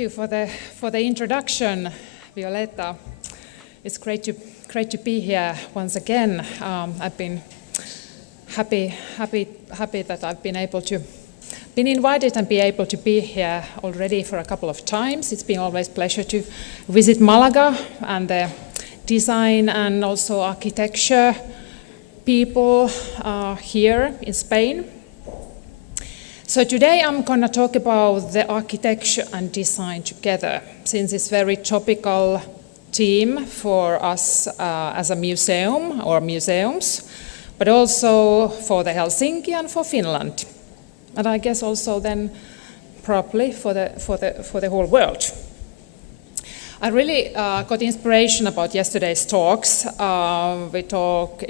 you for the introduction, Violeta. It's great to be here once again. I've been happy that I've been invited and be able to be here already for a couple of times. It's been always a pleasure to visit Malaga and the design and also architecture people here in Spain. So today I'm going to talk about the architecture and design together, since it's a very topical theme for us as a museum or museums, but also for the Helsinki and for Finland, and I guess also then probably for the whole world. I really got inspiration about yesterday's talks. We talk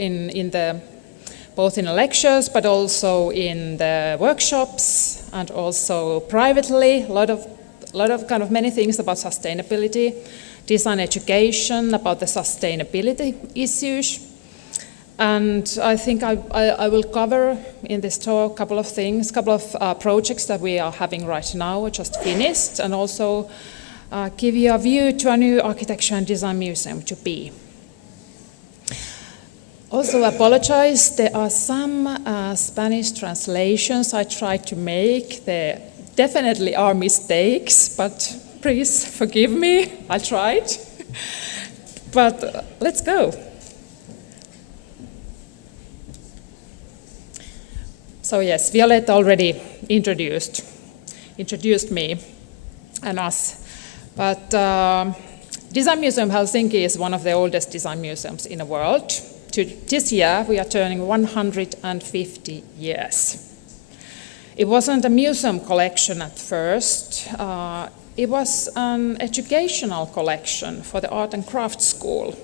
both in the lectures, but also in the workshops, and also privately, a lot of kind of many things about sustainability, design education, about the sustainability issues. And I think I will cover in this talk a couple of things, couple of projects that we are having right now, just finished, and also give you a view to a new architecture and design museum to be. Also apologize, there are some Spanish translations I tried to make. There definitely are mistakes, but please forgive me, I tried. But let's go. So yes, Violeta already introduced me and us. But Design Museum Helsinki is one of the oldest design museums in the world. This year we are turning 150 years. It wasn't a museum collection at first. It was an educational collection for the art and crafts school.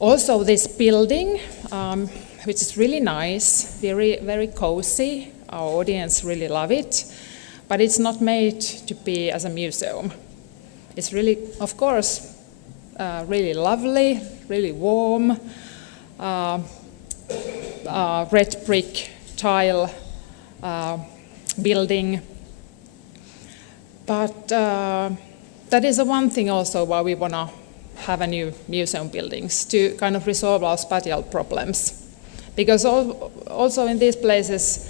Also this building, which is really nice, very cozy. Our audience really love it, but it's not made to be as a museum. It's really, of course, really lovely, really warm, red brick tile building. But that is the one thing also why we want to have a new museum buildings, to kind of resolve our spatial problems. Because also in these places,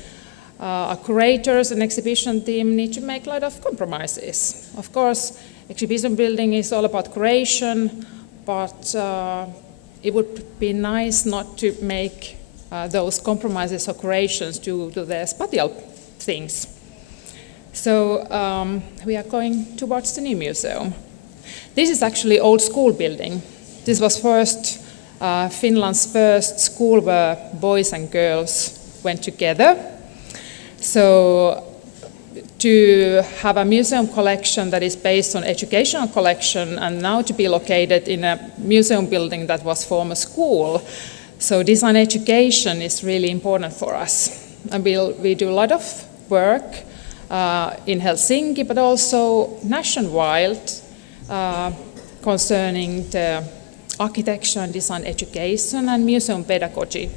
our curators and exhibition team need to make a lot of compromises. Of course, exhibition building is all about creation, but it would be nice not to make those compromises or creations to the spatial things. So we are going towards the new museum. This is actually old school building. This was Finland's first school where boys and girls went together. So to have a museum collection that is based on educational collection and now to be located in a museum building that was former school. So design education is really important for us. And we do a lot of work in Helsinki, but also nationwide concerning the architecture and design education and museum pedagogy.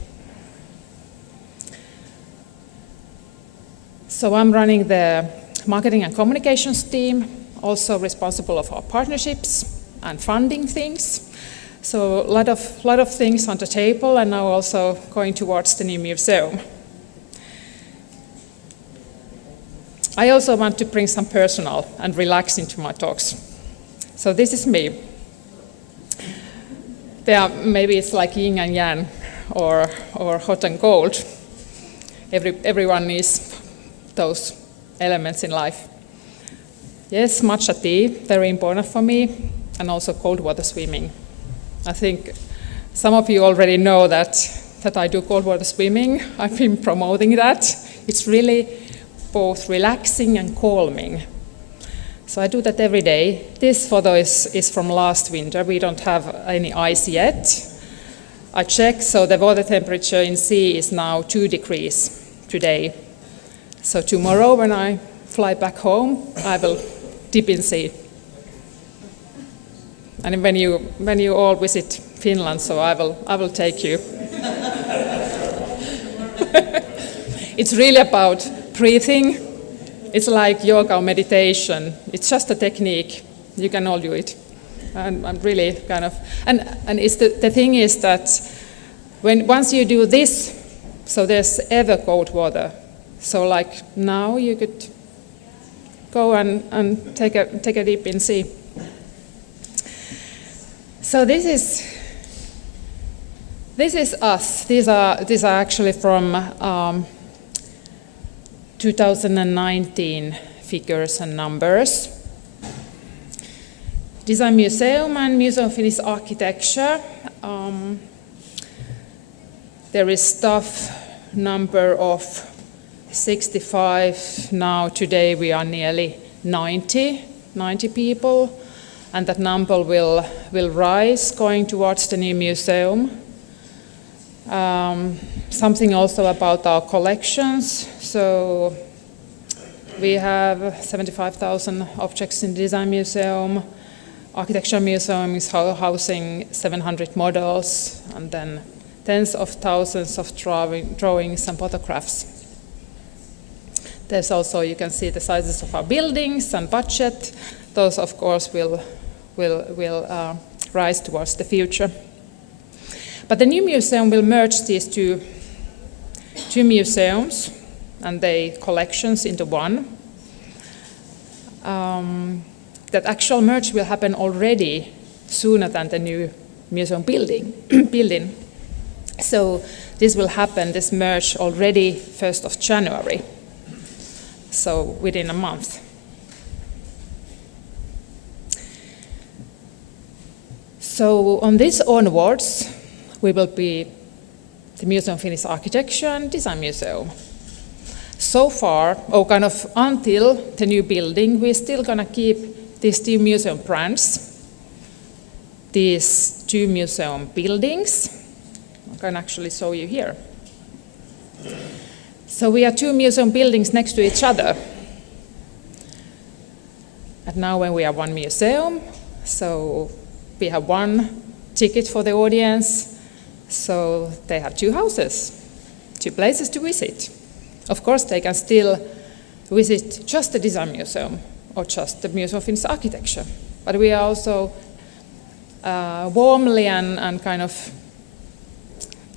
So I'm running the marketing and communications team, also responsible of our partnerships and funding things. So a lot of things on the table, and now also going towards the new museum. I also want to bring some personal and relax into my talks. So this is me. Maybe it's like yin and yang, or hot and cold. Everyone needs those elements in life. Yes, matcha tea, very important for me, and also cold water swimming. I think some of you already know that I do cold water swimming. I've been promoting that. It's really both relaxing and calming. So I do that every day. This photo is from last winter. We don't have any ice yet. I checked, so the water temperature in sea is now 2 degrees today. So tomorrow when I fly back home, I will dip in sea. And when you all visit Finland, so I will take you. It's really about breathing it's like yoga or meditation. It's just a technique. You can all do it. And I'm really kind of, and it's the thing is that once you do this, so there's ever cold water. So like now you could go and take a dip in sea. So this is us. These are actually from 2019 figures and numbers. Design Museum and Museum of Finnish Architecture. There is staff number of 65. Now today we are nearly 90 people, and that number will rise going towards the new museum. Something also about our collections. So we have 75,000 objects in the Design Museum. Architecture Museum is housing 700 models, and then tens of thousands of drawings and photographs. There's also, you can see the sizes of our buildings and budget. Those, of course, will rise towards the future. But the new museum will merge these two museums and their collections into one. That actual merge will happen already sooner than the new museum building. So this will happen, this merge, already 1st of January. So within a month. So on this onwards, we will be the Museum of Finnish Architecture and Design Museum. So far, or kind of until the new building, we're still going to keep these two museum brands, these two museum buildings. I can actually show you here. So we are two museum buildings next to each other. And now when we are one museum, so we have one ticket for the audience, so they have two houses, two places to visit. Of course, they can still visit just the Design Museum or just the Museum of Finnish Architecture. But we are also warmly and kind of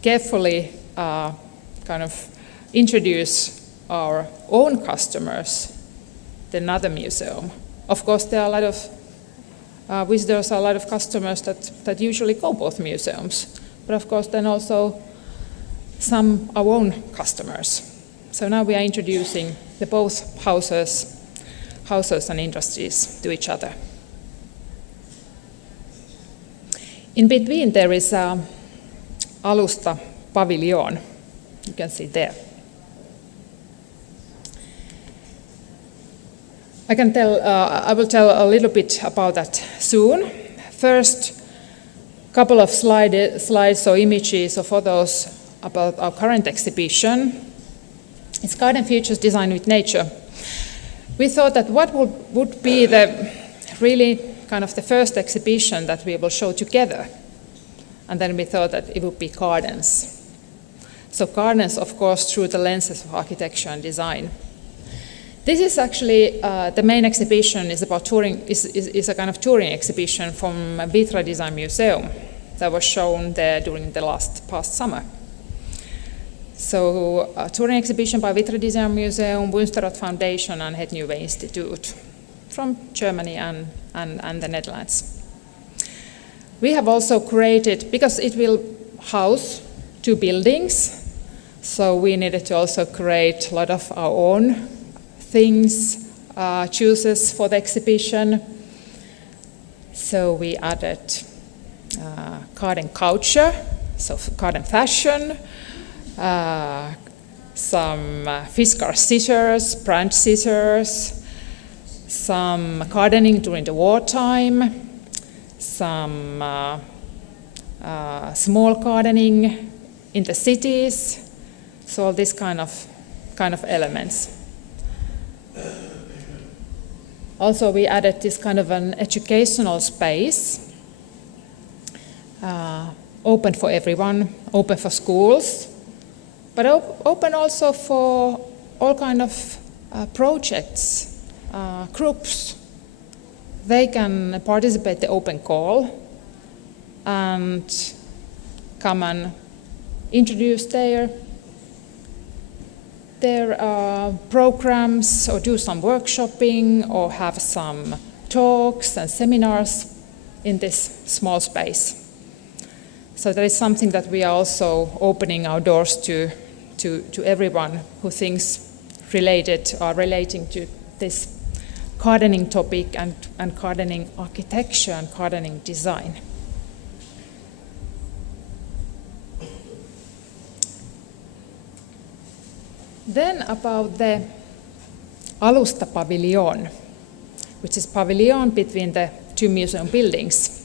carefully kind of introduce our own customers to another museum. Of course, there are a lot of visitors, a lot of customers that usually go both museums. But of course, then also some our own customers. So now we are introducing the both houses and industries to each other. In between there is a Alusta pavilion. You can see there. I will tell a little bit about that soon. First, couple of slides or images or photos about our current exhibition. It's Garden Futures Design with Nature. We thought that what would be the really kind of the first exhibition that we will show together. And then we thought that it would be gardens. So gardens, of course, through the lenses of architecture and design. This is actually the main exhibition is about touring. Is a kind of touring exhibition from Vitra Design Museum that was shown there during the past summer. So a touring exhibition by Vitra Design Museum, Wunsterrot Foundation and Het Nieuwe Institute from Germany and the Netherlands. We have also created, because it will house two buildings, so we needed to also create a lot of our own things, choices for the exhibition. So we added garden culture, so garden fashion, some Fiskars scissors, branch scissors, some gardening during the wartime, some small gardening in the cities, so all these kind of elements. Also, we added this kind of an educational space, open for everyone, open for schools, but open also for all kind of projects, groups, they can participate in the open call and come and introduce their programs or do some workshopping or have some talks and seminars in this small space. So that is something that we are also opening our doors to everyone who thinks relating to this gardening topic and gardening architecture and gardening design. Then about the Alusta pavilion, which is pavilion between the two museum buildings.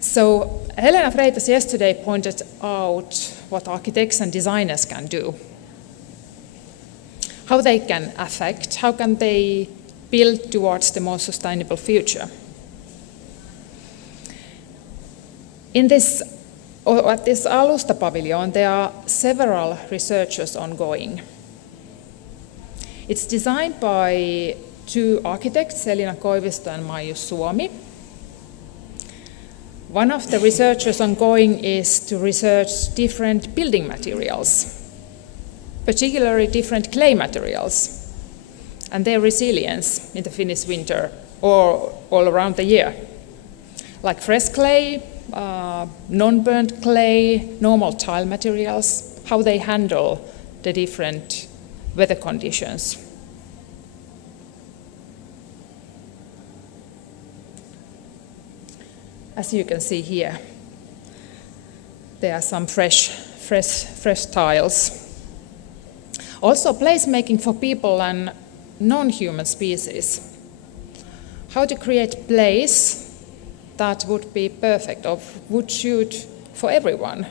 So Helena Freitas yesterday pointed out what architects and designers can do, how they can affect, how can they build towards the more sustainable future. At this Alusta pavilion, there are several researchers ongoing. It's designed by two architects, Elina Koivisto and Maiju Suomi. One of the researchers ongoing is to research different building materials, particularly different clay materials, and their resilience in the Finnish winter or all around the year, like fresh clay, non-burnt clay, normal tile materials, how they handle the different weather conditions. As you can see here, there are some fresh tiles. Also placemaking for people and non-human species. How to create place that would be perfect or would suit for everyone.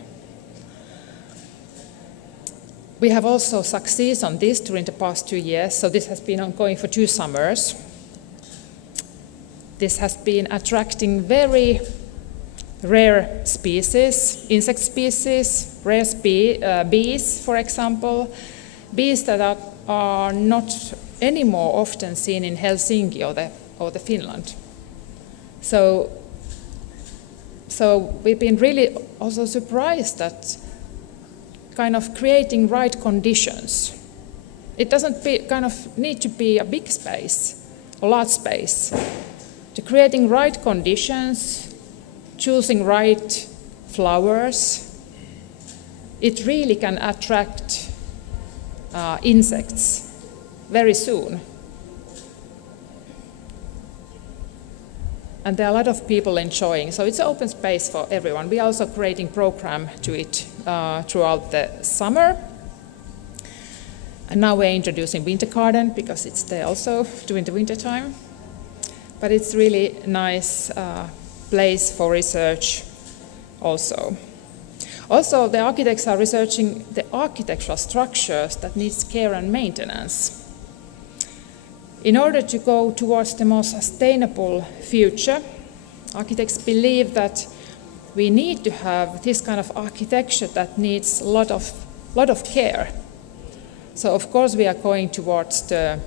We have also succeeded on this during the past 2 years, so this has been ongoing for 2 summers. This has been attracting very rare species, insect species, rare bees, for example, bees that are not anymore often seen in Helsinki or the Finland. So we've been really also surprised that kind of creating right conditions. It doesn't need to be a big space, a large space. To creating right conditions, choosing right flowers, it really can attract insects very soon. And there are a lot of people enjoying, so it's an open space for everyone. We are also creating program to it throughout the summer. And now we're introducing winter garden because it's there also during the winter time. But it's really nice place for research also. Also, the architects are researching the architectural structures that needs care and maintenance. In order to go towards the more sustainable future, architects believe that we need to have this kind of architecture that needs a lot of care. So of course we are going towards the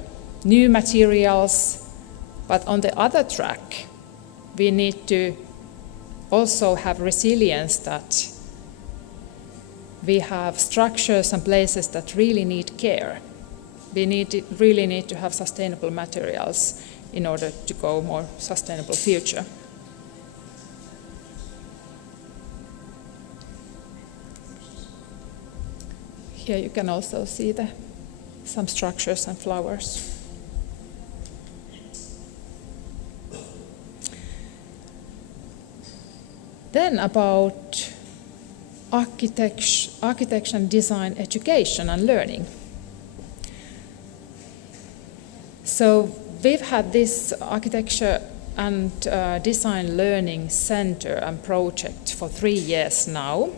new materials, but on the other track, we need to also have resilience, that we have structures and places that really need care. We really need to have sustainable materials in order to go more sustainable future. Here you can also see some structures and flowers. Then about architecture and design education and learning. So we've had this architecture and design learning center and project for 3 years now.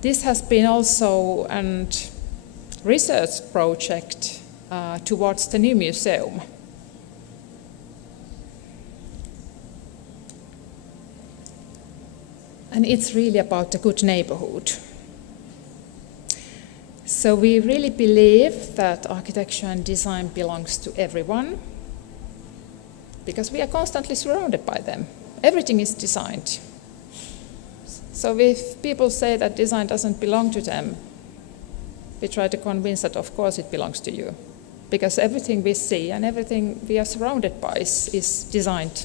This has been also a research project towards the new museum. And it's really about the good neighborhood. So we really believe that architecture and design belongs to everyone, because we are constantly surrounded by them. Everything is designed. So if people say that design doesn't belong to them, we try to convince that of course it belongs to you, because everything we see and everything we are surrounded by is designed.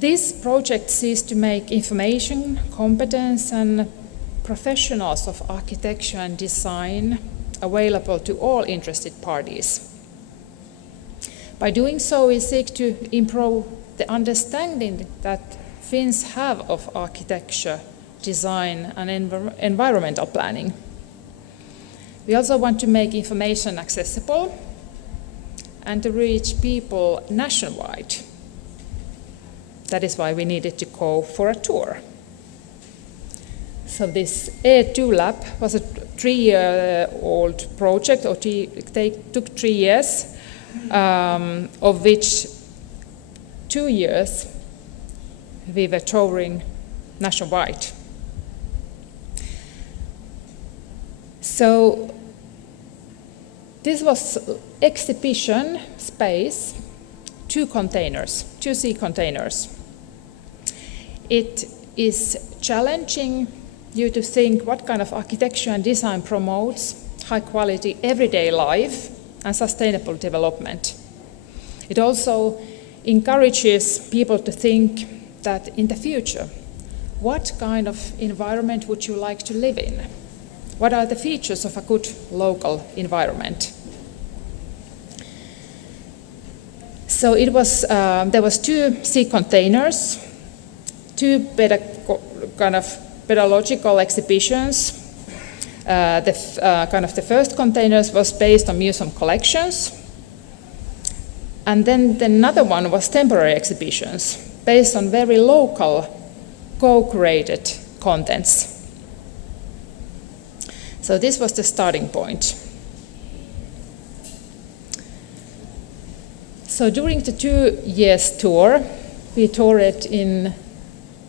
This project seeks to make information, competence, and professionals of architecture and design available to all interested parties. By doing so, we seek to improve the understanding that Finns have of architecture, design, and environmental planning. We also want to make information accessible and to reach people nationwide. That is why we needed to go for a tour. So this E2 Lab was a 3-year-old project, or they took 3 years, of which 2 years we were touring nationwide. So this was exhibition space, 2 containers, 2 sea containers. It is challenging you to think what kind of architecture and design promotes high quality everyday life and sustainable development. It also encourages people to think that in the future, what kind of environment would you like to live in? What are the features of a good local environment? So it was, there was 2 sea containers, 2 kind of pedagogical exhibitions. The first containers was based on museum collections, and then another one was temporary exhibitions based on very local, co-created contents. So this was the starting point. So during the 2 years tour, we toured in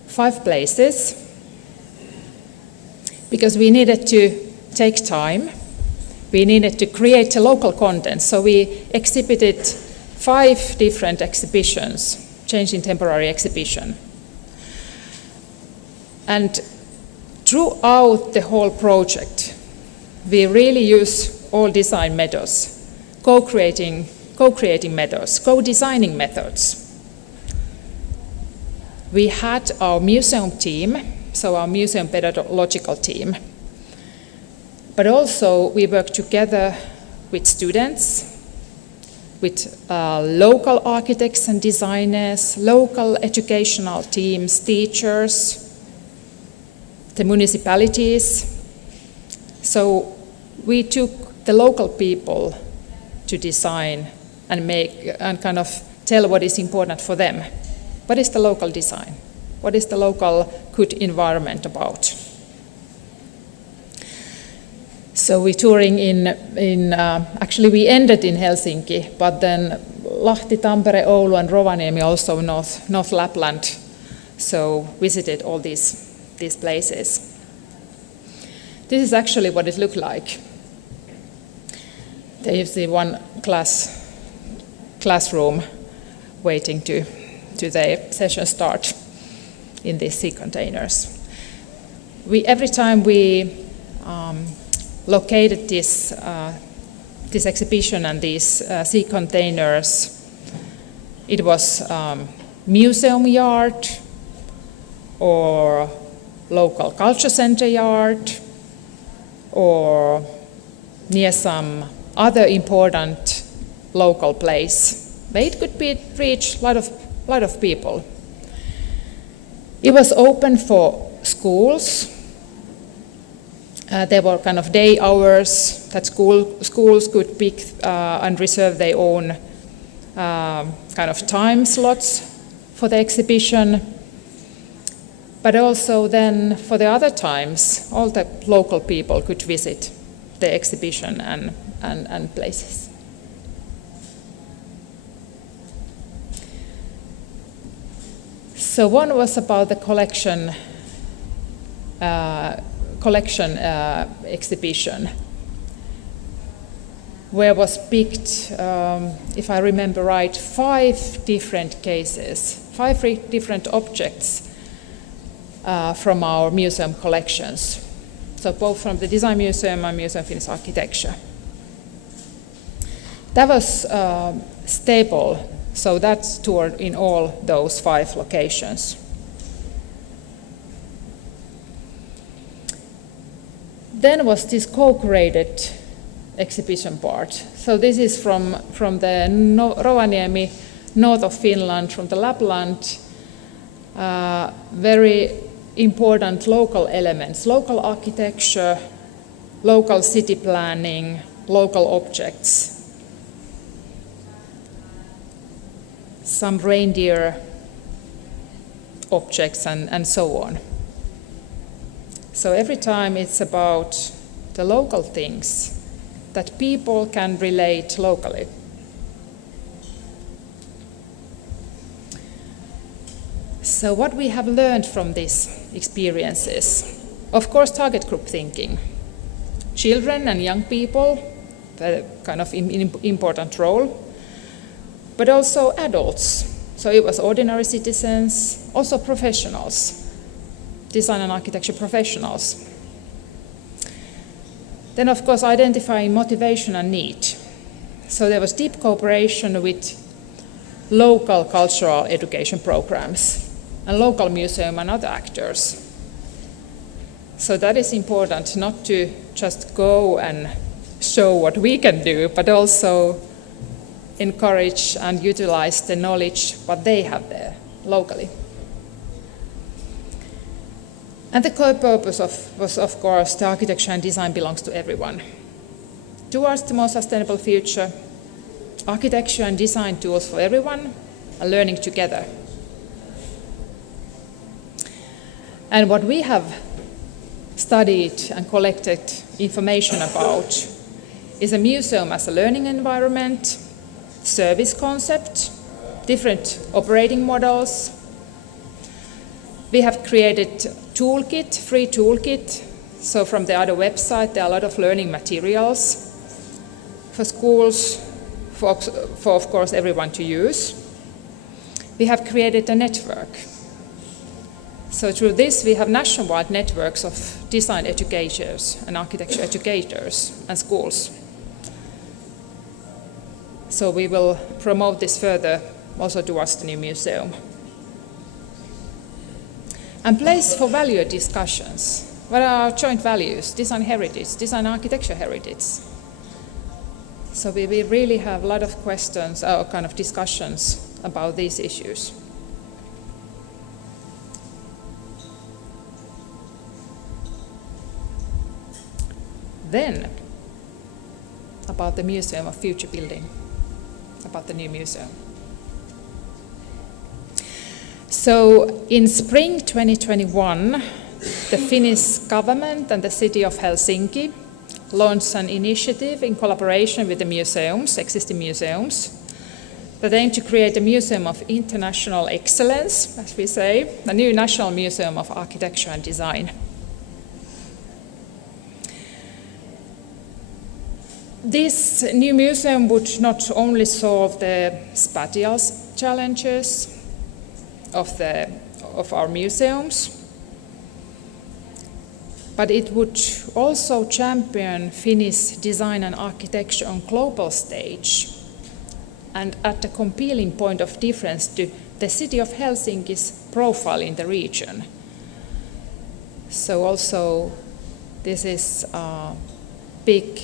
5 places because we needed to take time. We needed to create a local content. So we exhibited 5 different exhibitions, change in temporary exhibition. And throughout the whole project, we really use all design methods, co-creating methods, co-designing methods. We had our museum team, so our museum pedagogical team, but also we worked together with students, with local architects and designers, local educational teams, teachers, the municipalities. So we took the local people to design and make and kind of tell what is important for them. What is the local design? What is the local good environment about? So we're touring actually we ended in Helsinki, but then Lahti, Tampere, Oulu and Rovaniemi, also North Lapland, so visited all these places. This is actually what it looked like. There you see one classroom waiting to the session start in these sea containers. Every time we located this exhibition and these sea containers, it was museum yard or local culture center yard or near some other important local place where it could reach a lot of people. It was open for schools. There were kind of day hours that schools could pick and reserve their own kind of time slots for the exhibition. But also then for the other times, all the local people could visit the exhibition and places. So one was about the collection collection exhibition, where was picked, if I remember right, 5 different cases, 5 different objects from our museum collections. So both from the Design Museum and Museum of Finnish Architecture. That was stable, so that's toured in all those 5 locations. Then was this co-created exhibition part. So this is from the Rovaniemi, north of Finland, from the Lapland, very important local elements, local architecture, local city planning, local objects. Some reindeer objects and so on. So every time it's about the local things that people can relate locally. So what we have learned from these experiences, of course, target group thinking. Children and young people, the kind of important role, but also adults. So it was ordinary citizens, also professionals, design and architecture professionals. Then, of course, identifying motivation and need. So there was deep cooperation with local cultural education programs and local museum and other actors. So that is important, not to just go and show what we can do, but also encourage and utilize the knowledge what they have there locally. And the core purpose was, of course, the architecture and design belongs to everyone. Towards the more sustainable future, architecture and design tools for everyone are learning together. And what we have studied and collected information about is a museum as a learning environment, service concept, different operating models. We have created toolkit, free toolkit. So from the other website, there are a lot of learning materials for schools, for of course everyone to use. We have created a network. So through this, we have nationwide networks of design educators and architecture educators and schools. So we will promote this further also towards the new museum. And place for value discussions. What are our joint values? Design heritage, design architecture heritage. So we really have a lot of questions or kind of discussions about these issues. Then, about the Museum of Future Building, about the new museum. So in spring 2021, the Finnish government and the city of Helsinki launched an initiative in collaboration with the museums, existing museums, that aim to create a museum of international excellence, as we say, a new national museum of architecture and design. This new museum would not only solve the spatial challenges of our museums, but it would also champion Finnish design and architecture on global stage and at a compelling point of difference to the city of Helsinki's profile in the region. So also this is a big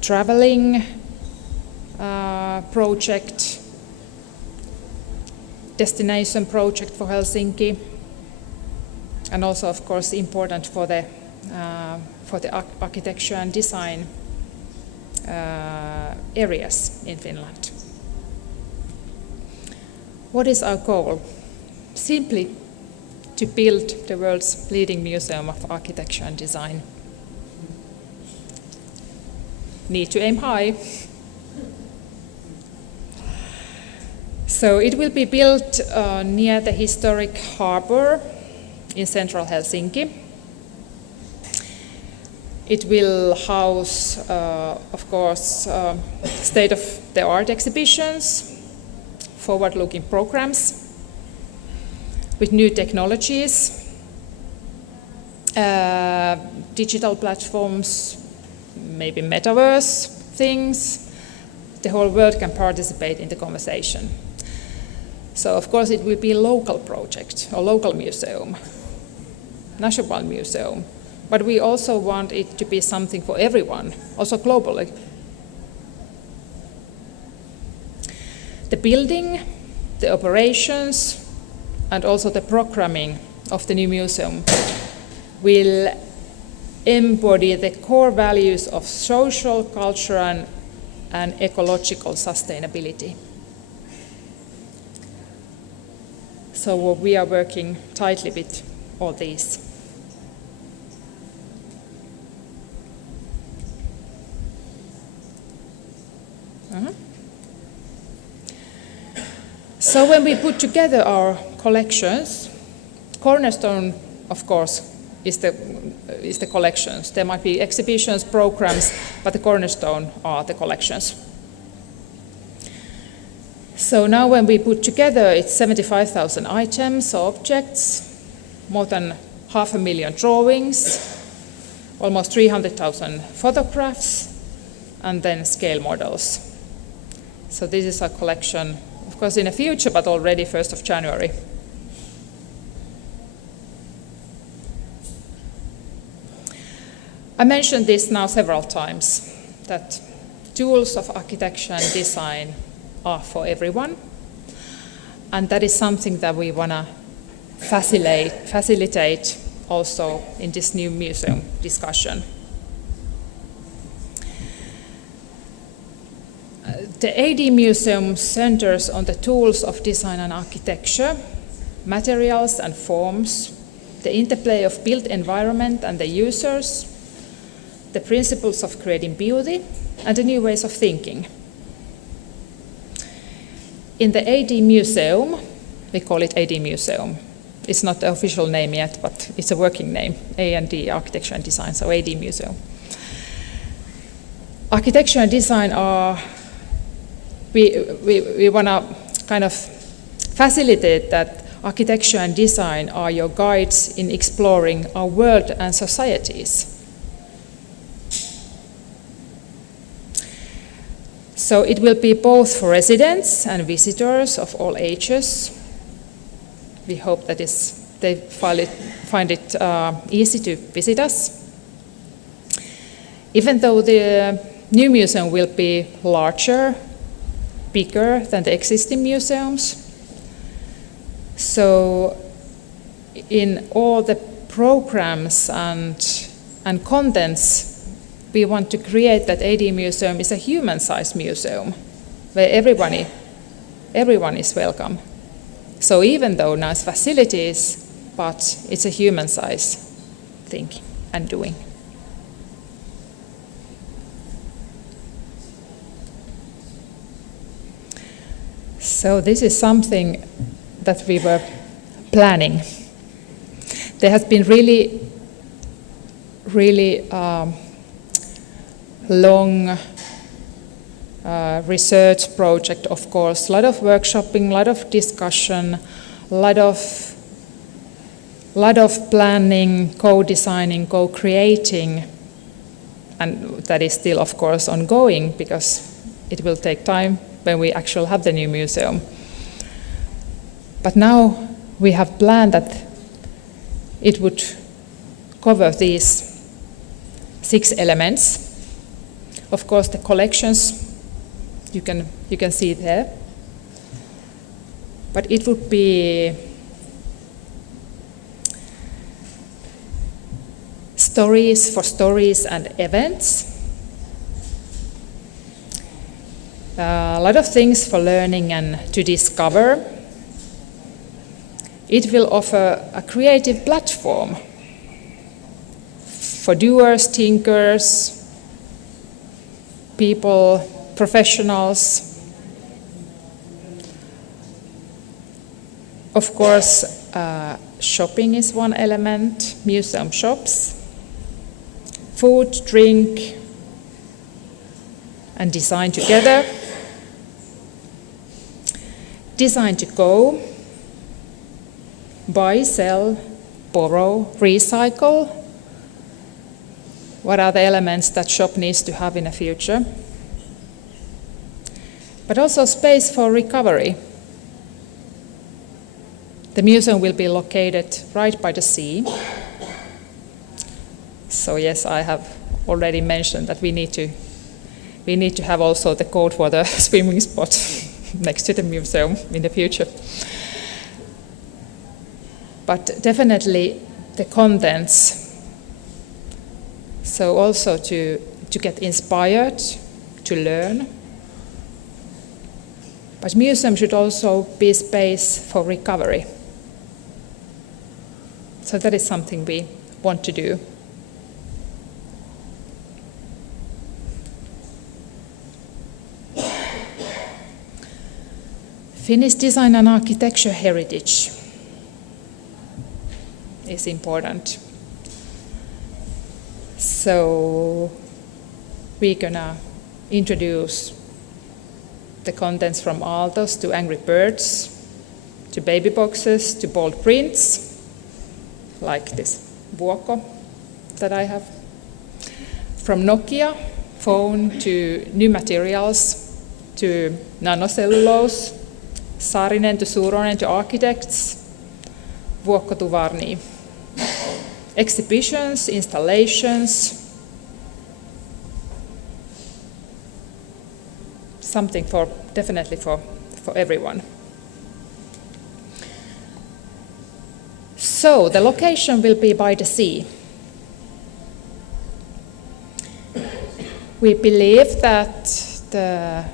traveling project, destination project for Helsinki, and also, of course, important for the architecture and design areas in Finland. What is our goal? Simply to build the world's leading museum of architecture and design. Need to aim high. So it will be built near the historic harbor in central Helsinki. It will house, of course, state-of-the-art exhibitions, forward-looking programs with new technologies, digital platforms, maybe metaverse things. The whole world can participate in the conversation. So, of course, it will be a local project, or local museum, national museum. But we also want it to be something for everyone, also globally. The building, the operations, and also the programming of the new museum will embody the core values of social, cultural, and ecological sustainability. So we are working tightly with all these. So when we put together our collections, cornerstone, of course, is the collections. There might be exhibitions, programs, but the cornerstone are the collections. So now when we put together, it's 75,000 items or objects, more than 500,000 drawings, almost 300,000 photographs, and then scale models. So this is a collection, of course, in the future, but already 1st of January. I mentioned this now several times, that tools of architecture and design are for everyone. And that is something that we want to facilitate also in this new museum discussion. The AD Museum centers on the tools of design and architecture, materials and forms, the interplay of built environment and the users, the principles of creating beauty, and the new ways of thinking. In the AD Museum, we call it AD Museum. It's not the official name yet, but it's a working name, A&D, Architecture and Design, so AD Museum. Architecture and design are, we want to kind of facilitate that architecture and design are your guides in exploring our world and societies. So it will be both for residents and visitors of all ages. We hope that they find it easy to visit us. Even though the new museum will be larger, bigger than the existing museums. So in all the programs and contents, we want to create that AD Museum is a human-sized museum where everyone is welcome. So even though nice facilities, but it's a human-sized thing and doing. So this is something that we were planning. There has been really long research project, of course, a lot of workshopping, a lot of discussion, a lot of planning, co-designing, co-creating, and that is still, of course, ongoing because it will take time when we actually have the new museum. But now we have planned that it would cover these 6 elements. Of course, the collections, you can see it there. But it would be stories for stories and events. A lot of things for learning and to discover. It will offer a creative platform for doers, thinkers, people, professionals. Of course, shopping is one element, museum shops, food, drink, and design together. Design to go, buy, sell, borrow, recycle. What are the elements that shop needs to have in the future? But also space for recovery. The museum will be located right by the sea. So yes, I have already mentioned that we need to have also the cold water swimming spot next to the museum in the future. But definitely the contents. So also to get inspired, to learn. But museum should also be space for recovery. So that is something we want to do. Finnish design and architecture heritage is important. So we're gonna introduce the contents from Aaltos to Angry Birds, to baby boxes, to bold prints, like this Vuokko that I have. From Nokia phone to new materials, to nanocellulose, Saarinen to Suuronen to architects, Vuokko to Varni. Exhibitions, installations, something definitely for everyone. So the location will be by the sea. We believe that the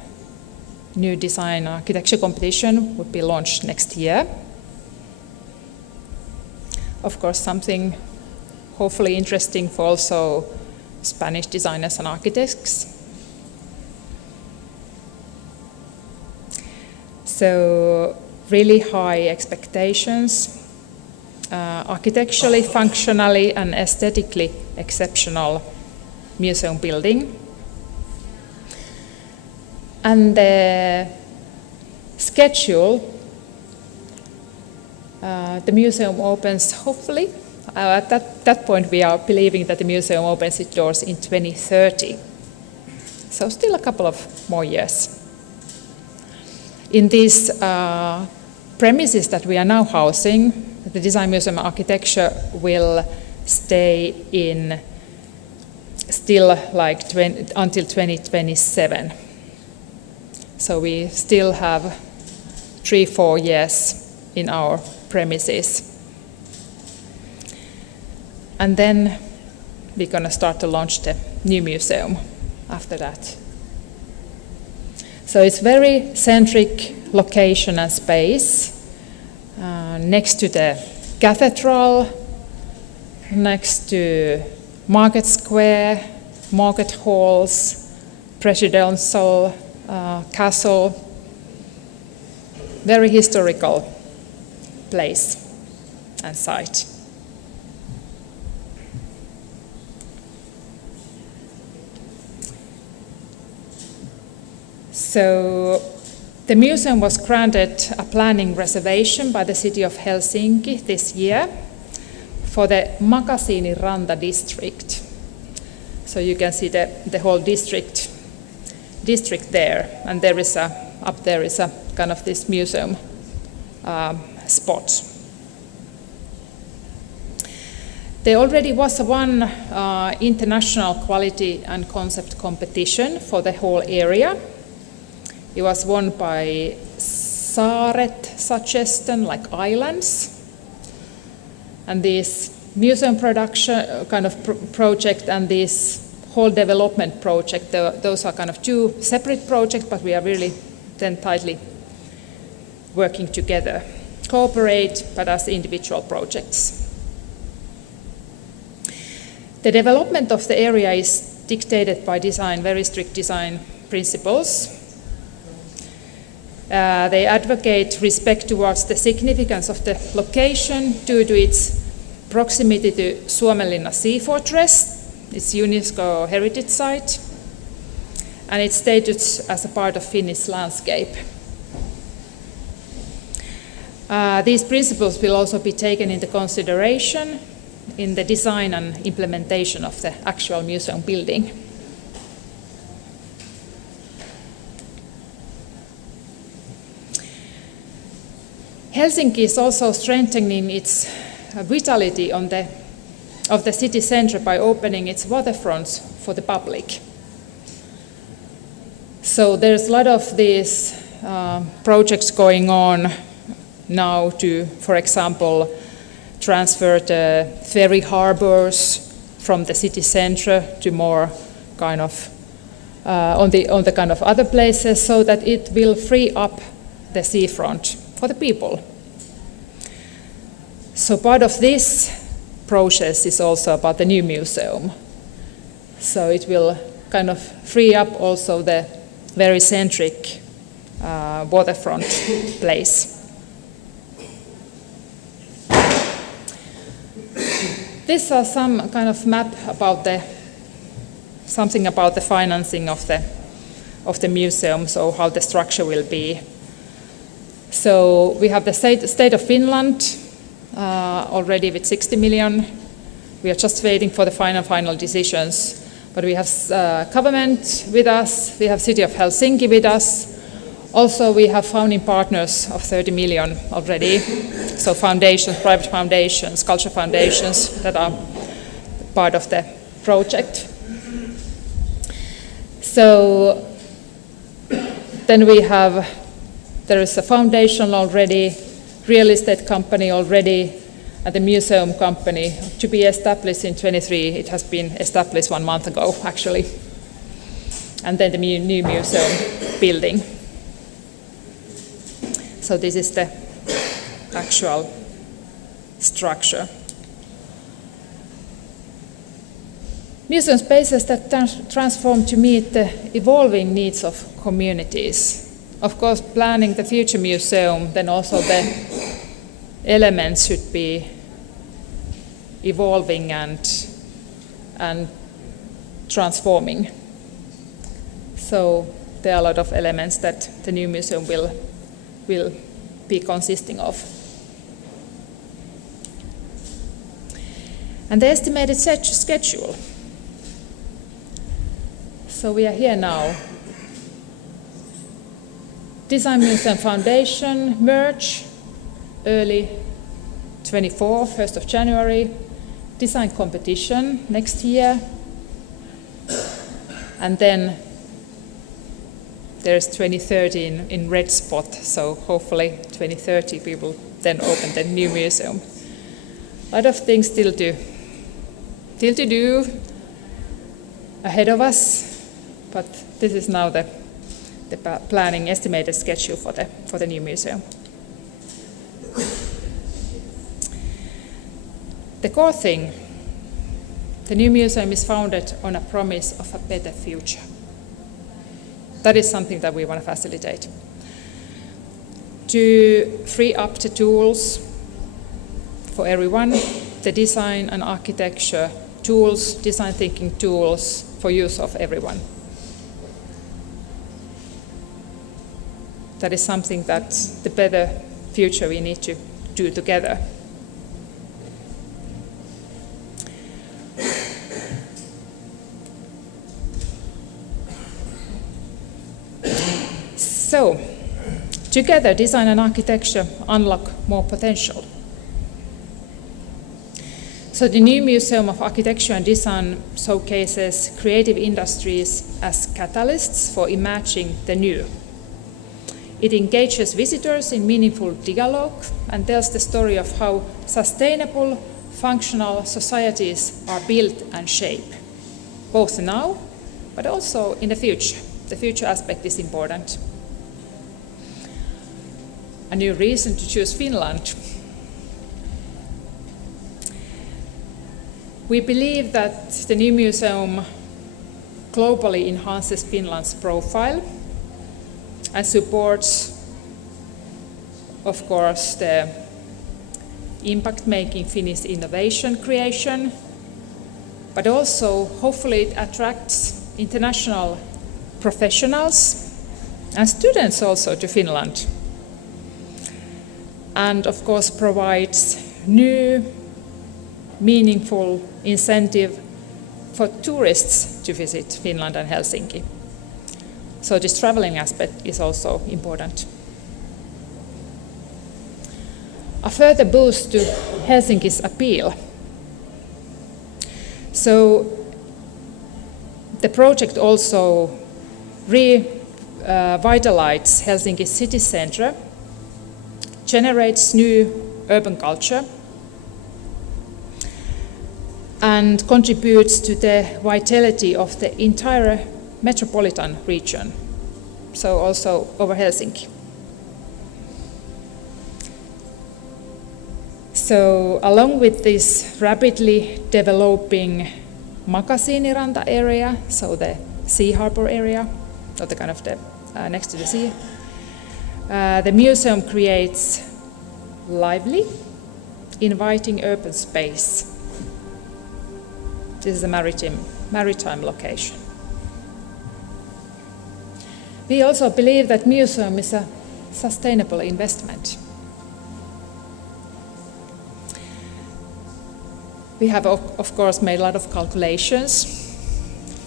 new design architecture competition would be launched next year. Of course, something hopefully interesting for also Spanish designers and architects. So really high expectations, architecturally, functionally and aesthetically exceptional museum building. And the schedule, the museum opens hopefully, at that point we are believing that the museum opens its doors in 2030. So still a couple of more years. In these premises that we are now housing, the Design Museum Architecture will stay in still like until 2027. So we still have 3-4 years in our premises. And then we're going to start to launch the new museum after that. So it's very centric location and space, next to the cathedral, next to market square, market halls, presidential castle, very historical place and site. So the museum was granted a planning reservation by the city of Helsinki this year for the Makasiiniranta district. So you can see the whole district there, and there is up there is a kind of this museum spot. There already was one international quality and concept competition for the whole area. It was won by Saaret suggestion, like islands. And this museum production kind of project and this whole development project, those are kind of two separate projects, but we are really then tightly working together. Cooperate, but as individual projects. The development of the area is dictated by design, very strict design principles. They advocate respect towards the significance of the location due to its proximity to Suomenlinna Sea Fortress, its UNESCO heritage site, and its status as a part of Finnish landscape. These principles will also be taken into consideration in the design and implementation of the actual museum building. Helsinki is also strengthening its vitality of the city centre by opening its waterfronts for the public. So there's a lot of these projects going on now to, for example, transfer the ferry harbors from the city centre to more kind of on the kind of other places, so that it will free up the seafront for the people. So part of this process is also about the new museum. So it will kind of free up also the very centric waterfront place. This is some kind of map about something about the financing of the museum, so how the structure will be. So we have the state of Finland already with 60 million. We are just waiting for the final decisions. But we have government with us, we have City of Helsinki with us. Also we have founding partners of 30 million already. So foundations, private foundations, culture foundations that are part of the project. So then there is a foundation already, real estate company already, and the museum company to be established in 23. It has been established 1 month ago, actually. And then the new museum building. So this is the actual structure. Museum spaces that transform to meet the evolving needs of communities. Of course, planning the future museum, then also the elements should be evolving and transforming. So there are a lot of elements that the new museum will be consisting of. And the estimated schedule. So we are here now. Design Museum Foundation merge early 24, 1st of January. Design competition next year. And then there's 2030 in red spot, so hopefully 2030 we will then open the new museum. A lot of things still to do ahead of us, but this is now the planning estimated schedule for the new museum. The core thing, the new museum is founded on a promise of a better future. That is something that we want to facilitate. To free up the tools for everyone, the design and architecture tools, design thinking tools for use of everyone. That is something that the better future we need to do together. So, together, design and architecture unlock more potential. So the new Museum of Architecture and Design showcases creative industries as catalysts for imagining the new. It engages visitors in meaningful dialogue and tells the story of how sustainable, functional societies are built and shaped, both now, but also in the future. The future aspect is important. A new reason to choose Finland. We believe that the new museum globally enhances Finland's profile and supports of course, the impact-making Finnish innovation creation, but also hopefully it attracts international professionals and students also to Finland. And of course provides new, meaningful incentive for tourists to visit Finland and Helsinki. So this traveling aspect is also important. A further boost to Helsinki's appeal. So the project also revitalizes Helsinki city center, generates new urban culture, and contributes to the vitality of the entire metropolitan region, so also over Helsinki. So along with this rapidly developing Makasiiniranta area, so the sea harbor area, or the kind of the next to the sea, the museum creates lively, inviting urban space. This is a maritime location. We also believe that museum is a sustainable investment. We have, of course, made a lot of calculations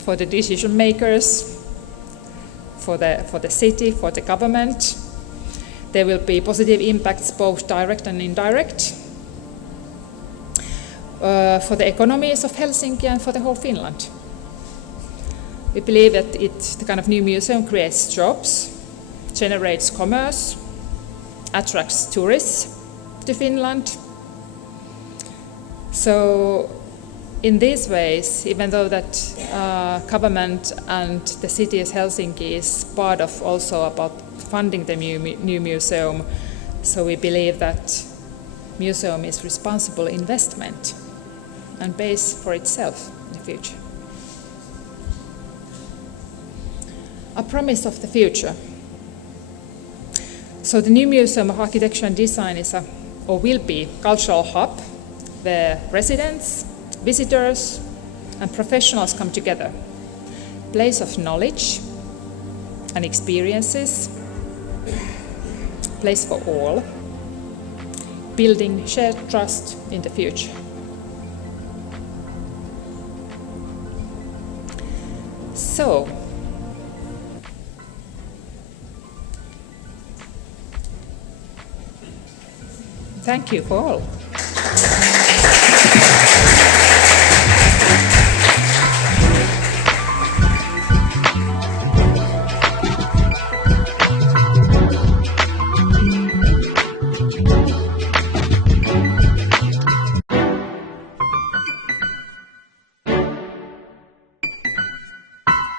for the decision makers, for the city, for the government. There will be positive impacts, both direct and indirect, for the economies of Helsinki and for the whole Finland. We believe that the kind of new museum creates jobs, generates commerce, attracts tourists to Finland. So in these ways, even though that government and the city of Helsinki is part of also about funding the new museum, so we believe that museum is responsible investment and pays for itself in the future. A promise of the future. So the new Museum of Architecture and Design is will be cultural hub where residents, visitors and professionals come together. Place of knowledge and experiences, place for all, building shared trust in the future. So, thank you for all.